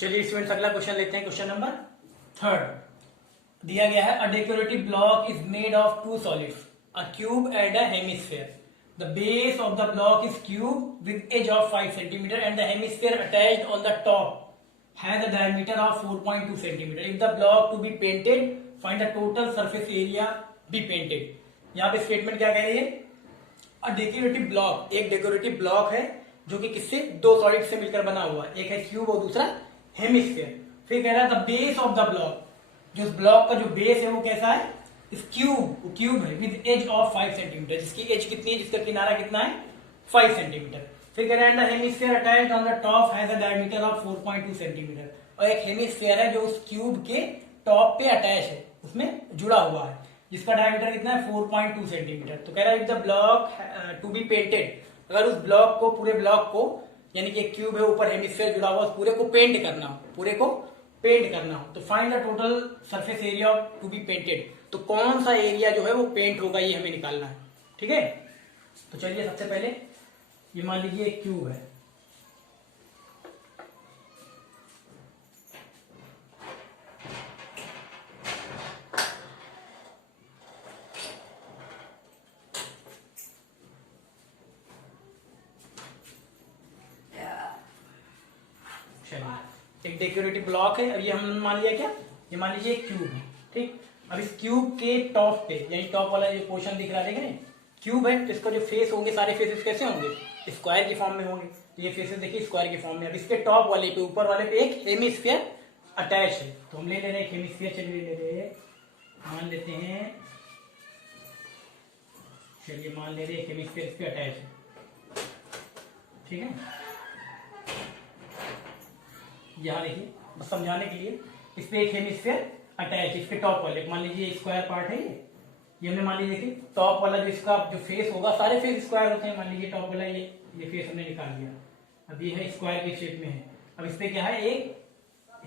चलिए स्टूडेंट्स अगला क्वेश्चन लेते हैं। क्वेश्चन नंबर 3 दिया गया है, a decorative block is made of two solids, a cube and a hemisphere. The base of the block is cube with edge of 5 centimetre and the hemisphere attached on the top has a diameter of 4.2 centimetre. If the block to be painted find the total surface area be painted. यहाँ पे statement क्या कह रही है, a decorative block, एक decorative block है जो कि किससे, दो सॉलिड से मिलकर बना हुआ है, एक है क्यूब और दूसरा हेमिस्फीयर। फिर कह रहा है the base of the block, जो उस ब्लॉक का जो बेस है वो कैसा है, इस क्यूब है विद एज ऑफ 5 सेंटीमीटर, जिसकी एज कितनी है, जिसका किनारा कितना है 5 सेंटीमीटर। फिर कह रहा है the hemisphere attached on the top has a diameter of 4.2 centimetre, और एक हेमिस्फीयर है जो उस क्यूब के टॉप पे अटैच है, उसमें जुड़ा हुआ है, जिसका डायमीटर कितना है 4.2 सेंटीमीटर। तो कह रहा है if the block to be painted, अगर उस ब्लॉक को, पूरे ब्लॉक को, यानी कि क्यूब है ऊपर हेमिस्फीयर जुड़ा हुआ, उस पूरे को पेंट करना हो, पूरे को पेंट करना हो, तो find the total surface area to be painted. तो कौन सा एरिया जो है वो पेंट होगा, ये हमें निकालना है। ठीक है, तो चलिए सबसे पहले ये मान लीजिए एक क्यूब है, एक डेकोरेटिव ब्लॉक है। अब ये हम मान लिया क्या, ये मान लीजिए एक क्यूब है। ठीक, अब इस क्यूब के टॉप पे, यानी टॉप वाला जो पोर्शन दिख रहा है, देख रहे हैं, क्यूब है, तो इसका जो फेस होंगे, सारे फेसेस कैसे होंगे, स्क्वायर की फॉर्म में होंगे। तो ये फेसेस देखिए स्क्वायर की फॉर्म में। अब इसके टॉप वाले पे, ऊपर वाले पे एक हेमिस्फीयर अटैच है, तो हम ले रहे हैं एक हेमिस्फीयर। चलिए ले रहे हैं, मान लेते हैं, चलिए मान ले रहे हैं एक हेमिस्फीयर इस पे अटैच है। ठीक है, यहाँ देखिए बस समझाने के लिए, इस पे एक हेमिस्फीयर अटैच, इसके टॉप वाले, मान लीजिए स्क्वायर पार्ट है ये हमने मान लीजिए देखिए टॉप वाला जो इसका जो फेस होगा, सारे फेस स्क्वायर होते हैं, मान लीजिए टॉप वाला ये फेस हमने निकाल लिया। अब ये है स्क्वायर के शेप में है। अब इस पे क्या है, एक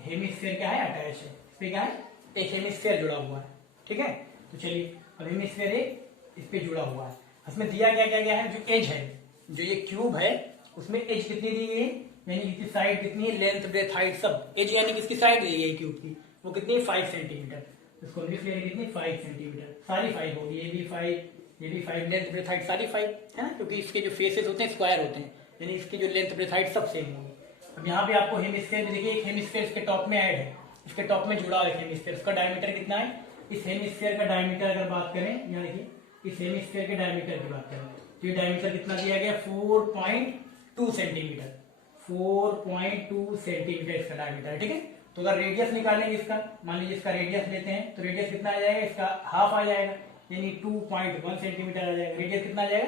हेमिस्फीयर क्या है अटैच है, इस पे क्या है, एक हेमिस्फीयर जुड़ा हुआ है। ठीक है, तो चलिए अब हेमिस्फीयर एक इस पे जुड़ा हुआ है। इसमें दिया क्या क्या गया है, जो एज है, जो ये क्यूब है उसमें एज कितनी दी गई है, यानी इसकी साइड कितनी है, लेंथ ब्रेथ हाइट सब एज, यानी किसकी साइड दी गई क्यूब की, वो कितनी है 5 सेंटीमीटर। इसको लिख लेंगे कितनी, 5 सेंटीमीटर, सारी 5 होगी, ये भी 5, ये भी 5, लेंथ ब्रेथ हाइट सारी 5 है ना, क्योंकि इसके जो फेसेस होते हैं स्क्वायर होते हैं, यानी इसकी जो लेंथ ब्रेथ हाइट सब सेम होगी। अब यहाँ पे आपको हेमिस्फीयर देखिए, एक हेमिस्फीयर इसके टॉप में ऐड है, इसके टॉप में जुड़ा है हेमिस्फीयर, इसका डायमीटर कितना है, इस हेमिस्फीयर का डायमीटर अगर बात करें, यहाँ देखिए इस हेमिस्फीयर के डायमीटर की बात करें, तो ये डायमीटर कितना दिया गया, 4.2 सेंटीमीटर, 4.2 सेंटीमीटर इसका डायमीटर। ठीक है, तो अगर रेडियस निकालेंगे इसका, मान लीजिए इसका रेडियस लेते हैं, तो रेडियस कितना आ जाएगा, इसका हाफ आ जाएगा, यानी 2.1 सेंटीमीटर आ जाएगा। रेडियस कितना आ जाएगा,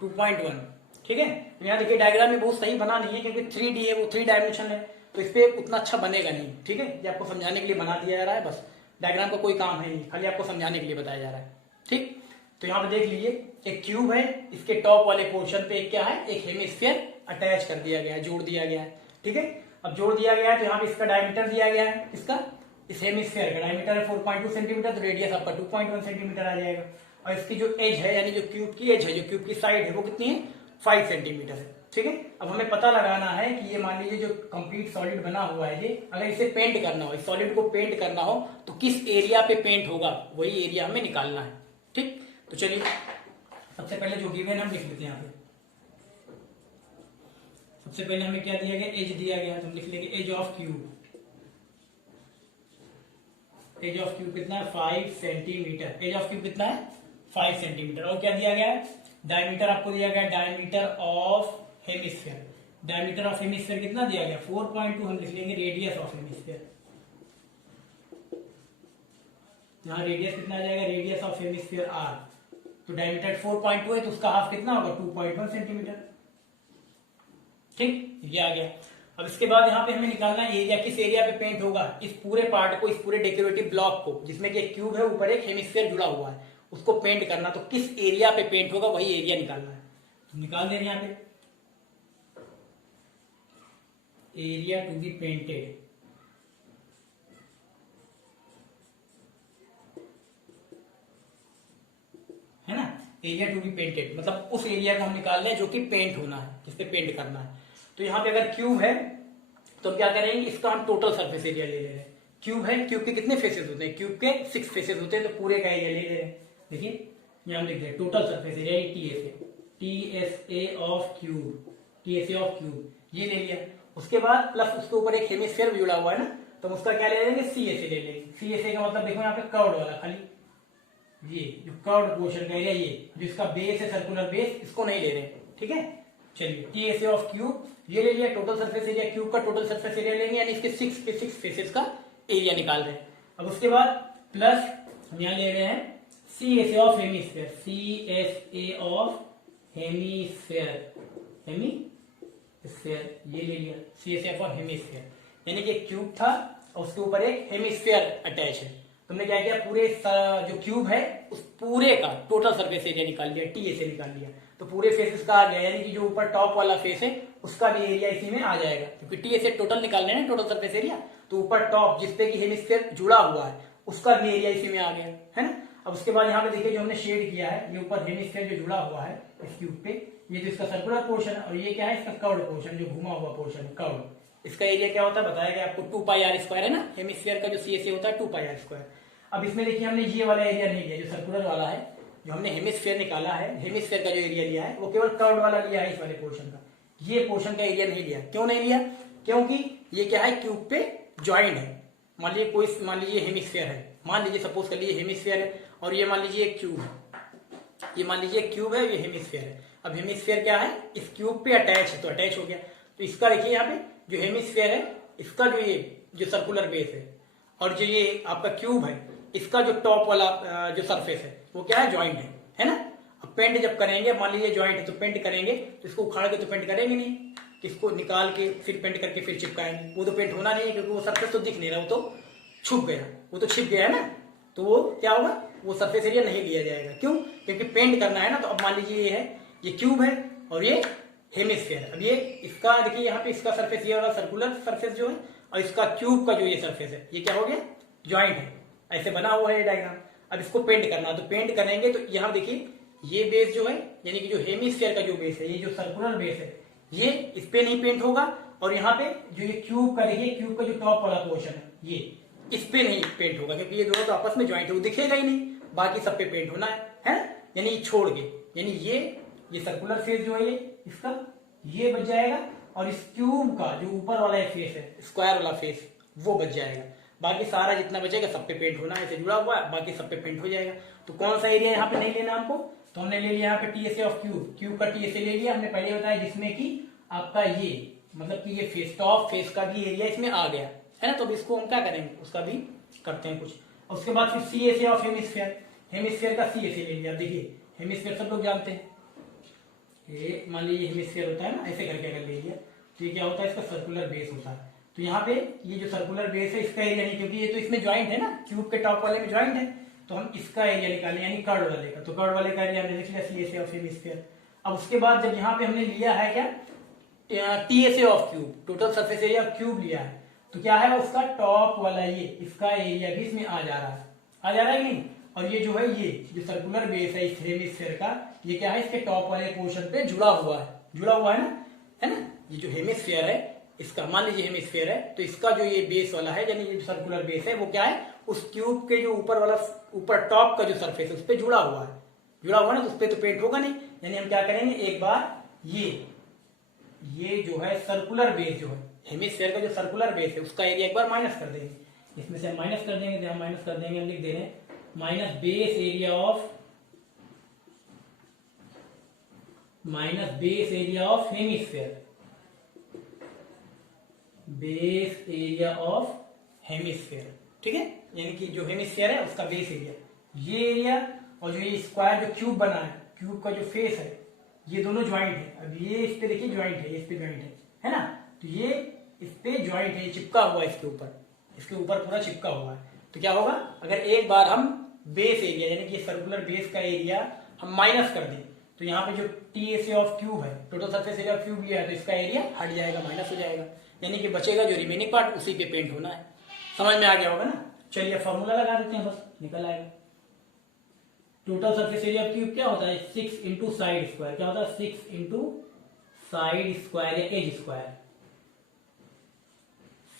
2.1। ठीक है, तो यहाँ देखिए डायग्राम में बहुत सही बना नहीं है, क्योंकि 3D है, वो 3 डायमेंशन है, तो इस पे उतना अच्छा बनेगा नहीं। ठीक है, ये आपको समझाने के लिए बना दिया जा रहा है, बस डायग्राम का कोई काम है नहीं, खाली आपको समझाने के लिए बताया जा रहा है। ठीक, तो यहाँ पे देख लीजिए एक क्यूब है, इसके टॉप वाले पोर्शन पे एक क्या है, एक हेमिस्फीयर अटैच कर दिया गया है, जोड़ दिया गया है। ठीक है, अब जोड़ दिया गया है, तो यहाँ पे इसका डायमीटर दिया गया है, इसका इस हेमिस्फीयर का डायमीटर है 4.2 सेंटीमीटर, तो रेडियस आपका 2.1 सेंटीमीटर आ जाएगा। और इसकी जो एज है, यानी जो क्यूब की एज है, जो क्यूब की साइड है, वो कितनी है, 5 सेंटीमीटर है। ठीक है, अब हमें पता लगाना है कि ये मान लीजिए जो कंप्लीट सॉलिड बना हुआ है, ये अगर इसे पेंट करना हो, इस सॉलिड को पेंट करना हो, तो किस एरिया पे पेंट होगा, वही एरिया हमें निकालना है। ठीक, तो चलिए सबसे पहले जो गिवन हम लिख लेते हैं यहाँ पे। सबसे पहले हमें क्या दिया गया, एज दिया गया, तो हम लिख लेंगे edge of cube. Edge of cube कितना है, 5 सेंटीमीटर। एज ऑफ क्यूब कितना है, 5 सेंटीमीटर। और क्या दिया गया है, डायमीटर आपको दिया गया, diameter of hemisphere. Diameter of hemisphere कितना दिया गया, 4.2। हम लिख लेंगे रेडियस ऑफ हेमिस्फीयर। यहाँ रेडियस कितना आ जाएगा, रेडियस ऑफ हेमिस्फीयर आर, तो डायमीटर 4.2 है, तो उसका हाफ कितना होगा, 2.1 सेंटीमीटर। ठीक, ये आ गया। अब इसके बाद यहाँ पे हमें निकालना है एरिया, किस एरिया पे पेंट होगा, इस पूरे पार्ट को, इस पूरे डेकोरेटिव ब्लॉक को, जिसमें कि एक क्यूब है, ऊपर एक हेमिस्फीयर जुड़ा हुआ है, उसको पेंट करना, तो किस एरिया पे पेंट होगा वही एरिया निकालना है। तो निकाल दे रहे हैं यहाँ पे, एरिया टू बी पेंटेड, है ना, एरिया टू बी पेंटेड, मतलब उस एरिया को हम निकाल रहे हैं जो कि पेंट होना है, जिसपे पेंट करना है। तो यहाँ पे अगर क्यूब है, तो हम क्या करेंगे, इसका हम टोटल सरफेस एरिया ले रहे हैं। क्यूब है, क्यूब के कितने फेसेस होते हैं, क्यूब के 6 फेसेस होते हैं, तो पूरे का एरिया ले रहे हैं। देखिए यहाँ हम लिख रहे हैं total surface area TSA of cube, TSA of cube ये ले लिया। उसके बाद प्लस उसके ऊपर एक हेमिस्फीयर भी जुड़ा हुआ है ना, तो हम उसका क्या ले लेंगे, CSA ले लेंगे। CSA का मतलब देखो यहाँ पे कर्व्ड वाला, खाली ये जो कर्व्ड पोर्शन का एरिया, ये जिसका बेस है सर्कुलर बेस, इसको नहीं ले रहे, ठीक है। चलिए TSA ऑफ क्यूब ये ले लिया, टोटल सरफेस एरिया, क्यूब का टोटल सरफेस एरिया लेंगे, यानी इसके 6 फेसेस का एरिया निकाल रहे हैं। अब उसके बाद प्लस हम यहाँ ले रहे हैं CSA of hemisphere, CSA of hemisphere, ये ले लिया CSA ऑफ हेमिस्फीयर, यानी कि क्यूब था और उसके ऊपर एक हेमिस्फीयर अटैच है। तुमने क्या किया, पूरे जो क्यूब है उस पूरे का टोटल सरफेस एरिया निकाल लिया, TSA निकाल लिया, तो पूरे फेसेस का आ गया, यानी कि जो ऊपर टॉप वाला फेस है उसका भी एरिया इसी में आ जाएगा, क्योंकि TSA टोटल निकालने हैं टोटल सरफेस एरिया, तो ऊपर टॉप जिसपे की हेमिस्फीयर जुड़ा हुआ है उसका भी एरिया इसी में आ गया, है ना। अब उसके बाद यहाँ पे देखिए जो हमने शेड किया है, ये ऊपर हेमिस्फीयर जो जुड़ा हुआ है इस क्यूब पे, ये तो इसका सर्कुलर पोर्शन है, और ये क्या है, इसका कर्व्ड पोर्शन, जो घुमा हुआ पोर्शन है कर्व्ड। इसका एरिया क्या होता है बताया गया आपको, 2πr² है ना, हेमिस्फीयर का जो CSA होता है 2πr²। अब इसमें देखिए हमने ये वाला एरिया नहीं लिया, जो सर्कुलर वाला है, जो हमने हेमिस्फीयर निकाला है, हेमिस्फीयर का जो एरिया लिया है वो केवल कर्व्ड वाला लिया है, इस वाले पोर्शन का, ये पोर्शन का एरिया नहीं लिया। क्यों नहीं लिया, क्योंकि ये क्या है, क्यूब पे ज्वाइंट है। मान लीजिए हेमिस्फीयर है, मान लीजिए सपोज कर लीजिए हेमिस्फीयर है, और ये मान लीजिए एक क्यूब है, ये मान लीजिए क्यूब है, ये हेमिस्फीयर है। अब हेमिस्फीयर क्या है, इस क्यूब पे अटैच है, तो अटैच हो गया। तो इसका देखिए यहाँ पे जो हेमिस्फीयर है, इसका जो ये जो सर्कुलर बेस है, और जो ये आपका क्यूब है, इसका जो टॉप वाला जो सरफेस है वो क्या है, ज्वाइंट है ना। अब पेंट जब करेंगे, मान लीजिए ज्वाइंट है तो पेंट करेंगे, तो इसको उखाड़ के तो पेंट करेंगे नहीं, इसको निकाल के फिर पेंट करके फिर चिपकाएंगे, वो तो पेंट होना नहीं है, क्योंकि वो सरफेस तो दिख नहीं रहा, वो तो छुप गया, वो तो छिप गया है ना, तो वो क्या होगा, वो सरफेस एरिया नहीं लिया जाएगा। क्यों, क्योंकि पेंट करना है ना। तो अब मान लीजिए ये है, ये क्यूब है और ये हेमिस्फीयर। अब ये इसका देखिए यहाँ पे इसका सरफेस ये वाला सर्कुलर सरफेस जो है, और इसका क्यूब का जो ये सरफेस है, ये क्या हो गया, ज्वाइंट है, ऐसे बना हुआ है ये डायग्राम। अब इसको पेंट करना, तो पेंट करेंगे तो यहाँ देखिए ये बेस जो है, यानी कि जो हेमिस्फीयर का जो बेस है, ये जो सर्कुलर बेस है, ये इस पे नहीं पेंट होगा, और यहाँ पे जो ये क्यूब का देखिए, क्यूब का जो टॉप वाला पोर्शन है, ये इस पे नहीं पेंट होगा, क्योंकि ये दोनों तो आपस में ज्वाइंट है, वो दिखेगा ही नहीं, बाकी सब पे पेंट होना है ना, यानी छोड़ के, यानी ये सर्कुलर फेस जो है, ये इसका ये बच जाएगा, और इस क्यूब का जो ऊपर वाला फेस है, स्क्वायर वाला फेस, वो बच जाएगा। बाकी सारा जितना बचेगा सब पे पेंट होना है, ऐसे जुड़ा हुआ है, बाकी सब पे पेंट हो जाएगा। तो कौन सा एरिया यहाँ पे नहीं लेना हमको, तो हमने ले लिया यहाँ पे TSA ऑफ क्यूब, क्यूब का TSA ले लिया हमने पहले बताया, जिसमें कि आपका ये मतलब कि ये फेस, टॉप फेस का भी एरिया इसमें आ गया है ना। तो इसको हम क्या करेंगे, उसका भी करते हैं कुछ। और उसके बाद फिर CSA ऑफ हेमिस्फीयर, हेमिस्फीयर का CSA ले लिया। देखिए हेमिस्फीयर सब लोग जानते हैं, ये मान लीजिए हेमिस्फीयर होता है ना, ऐसे करके अगर ले लिया तो ये क्या होता है, इसका सर्कुलर बेस होता है। तो यहाँ पे ये जो सर्कुलर बेस है, इसका एरिया नहीं, क्योंकि ये तो इसमें ज्वाइंट है ना, क्यूब के टॉप वाले में ज्वाइंट है, तो हम इसका एरिया निकालें, यानी कर्व वाले का। तो कर्व वाले का एरिया हमने लिख लिया CSA ऑफ हेमिस्फीयर। अब उसके बाद जब यहाँ पे हमने लिया है क्या, TSA of cube, total surface area cube लिया है, तो क्या है उसका टॉप वाला ये इसका एरिया भी इसमें आ जा रहा है, आ जा रहा है कि नहीं। और ये जो है, ये जो सर्कुलर बेस है इस हेमिस्फीयर का, ये क्या है, इसके टॉप वाले पोर्शन पे जुड़ा हुआ है ना, है ना। ये जो हेमिस्फीयर है, इसका मान लीजिए हेमिस्फीयर है, तो इसका जो ये बेस वाला है, यानी ये सर्कुलर बेस है, वो क्या है, उस क्यूब के जो ऊपर वाला, ऊपर टॉप का जो सरफेस है उस पर जुड़ा हुआ है ना, तो उस पर तो पेंट होगा नहीं। यानी हम क्या करेंगे, एक बार ये जो है सर्कुलर बेस जो है, हेमिस्फीयर का जो सर्कुलर बेस है, उसका एरिया एक बार माइनस कर देंगे। इसमें से हम माइनस कर देंगे, हम माइनस कर देंगे, हम लिख दे रहे हैं minus base area of hemisphere, base area of hemisphere, ठीक है। यानी कि जो हेमिस्फीयर है उसका बेस एरिया, ये एरिया, और जो ये स्क्वायर जो क्यूब बना है, क्यूब का जो फेस है, ये दोनों ज्वाइंट है। अब ये इस पे देखिए ज्वाइंट है, इस पे ज्वाइंट है ना, तो ये इस पे ज्वाइंट है, चिपका हुआ है इसके ऊपर पूरा चिपका हुआ है। तो क्या होगा, अगर एक बार हम बेस एरिया, यानी कि सर्कुलर बेस का एरिया हम माइनस कर दें, तो यहाँ पे जो TSA ऑफ क्यूब है, total surface area of cube लिया है, तो इसका एरिया हट जाएगा, माइनस हो जाएगा, यानी कि बचेगा जो रिमेनिंग पार्ट, उसी पे पेंट होना है। समझ में आ गया होगा ना। चलिए फॉर्मूला लगा देते हैं, बस निकल आएगा। Total surface area of cube क्या होता है, 6 इंटू साइड स्क्वायर, क्या होता है, 6 इंटू साइड स्क्वायर या एज स्क्वायर,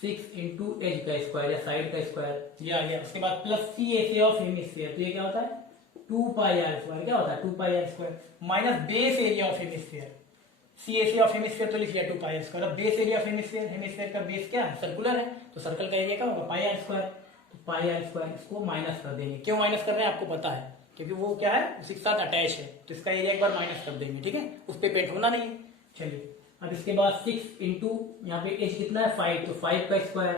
6 इंटू एज का स्क्वायर या साइड का स्क्वायर, ये आ गया। उसके बाद plus C S of hemisphere, तो ये क्या होता है 2 पाई आर स्क्वायर, क्या होता है 2 pi R square, minus base area of hemisphere, C S of hemisphere तो लिख लिया 2 पाई आर स्क्वायर। अब base area of hemisphere, hemisphere का बेस क्या है सर्कुलर है, तो सर्कल का एरिया क्या होगा पाई आर स्क्वायर, तो पाई आर स्क्वायर इसको माइनस कर देंगे। क्यों माइनस कर रहे हैं आपको पता है, क्योंकि वो क्या है उसी के साथ अटैच है, तो इसका एरिया एक बार माइनस कर देंगे, ठीक है, उस पर पेंट होना नहीं है। चलिए अब इसके बाद 6 इंटू यहाँ पे एच कितना है 5, तो 5 का स्क्वायर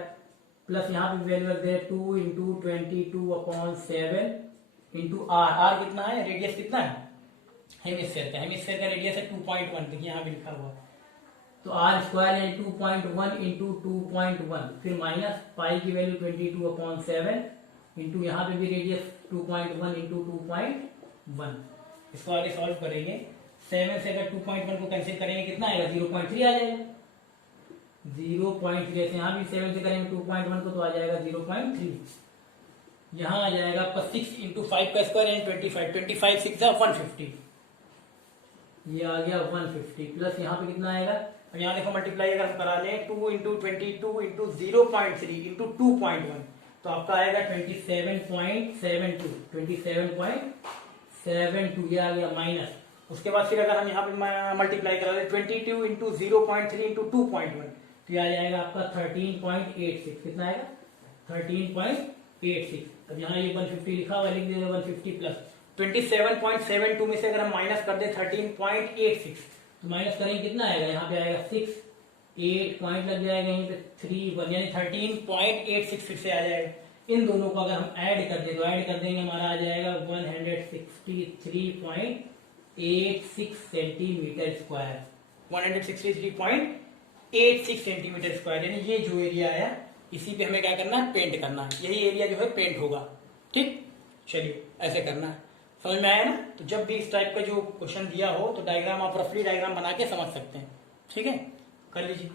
प्लस यहाँ पे वैल्यू रख दे 2 इंटू 22/7 इंटू आर, आर कितना है रेडियस कितना है हेमिस्फीयर का, हेमिस्फीयर का रेडियस है 2.1, देखिए यहाँ पे लिखा हुआ, तो आर स्क्वायर है 2.1 इंटू 2.1, फिर माइनस पाई की वैल्यू 22/7 इंटू यहाँ पे भी रेडियस 2.1 इंटू 2.1। इसको आगे सॉल्व करेंगे, 7 से अगर 2.1 को कैंसिल करेंगे कितना आएगा 0.3 आ जाएगा, 0.3 से यहाँ भी 7 से करेंगे 2.1 को तो आ जाएगा 0.3, यहाँ आ जाएगा आपका 6 इंटू 5 का स्क्वायर एंड 25 6 150, ये आ गया 150 प्लस यहाँ पे कितना आएगा, अब यहाँ देखो मल्टीप्लाई अगर हम करा लें 2 इंटू 22 इंटू 0.3 इंटू 2.1 तो आपका आएगा 27.72, 27.72 ये आ गया माइनस। उसके बाद फिर अगर हम यहाँ पे मल्टीप्लाई करा लें 22 इंटू 0.3 इंटू 2.1 तो ये आ जाएगा आपका 13.86, कितना आएगा 13.86। अब यहाँ ये 150 लिखा हुआ लिख देंगे 150 प्लस 27.72 में से अगर हम माइनस कर दें 13.86 तो माइनस करेंगे कितना आएगा, यहाँ पे आएगा 6, 8 पॉइंट लग जाएगा यहीं पे 3 1 यानी 13.86 फिर से आ जाएगा। इन दोनों को अगर हम ऐड कर दें तो ऐड कर देंगे हमारा आ जाएगा 163.86 सेंटीमीटर स्क्वायर, 163.86 सेंटीमीटर स्क्वायर, यानी ये जो एरिया है इसी पे हमें क्या करना है पेंट करना है, यही एरिया जो है पेंट होगा, ठीक। चलिए ऐसे करना है, समझ में आया ना। तो जब भी इस टाइप का जो क्वेश्चन दिया हो तो डायग्राम आप रफली डायग्राम बना के समझ सकते हैं, ठीक है कर लीजिए।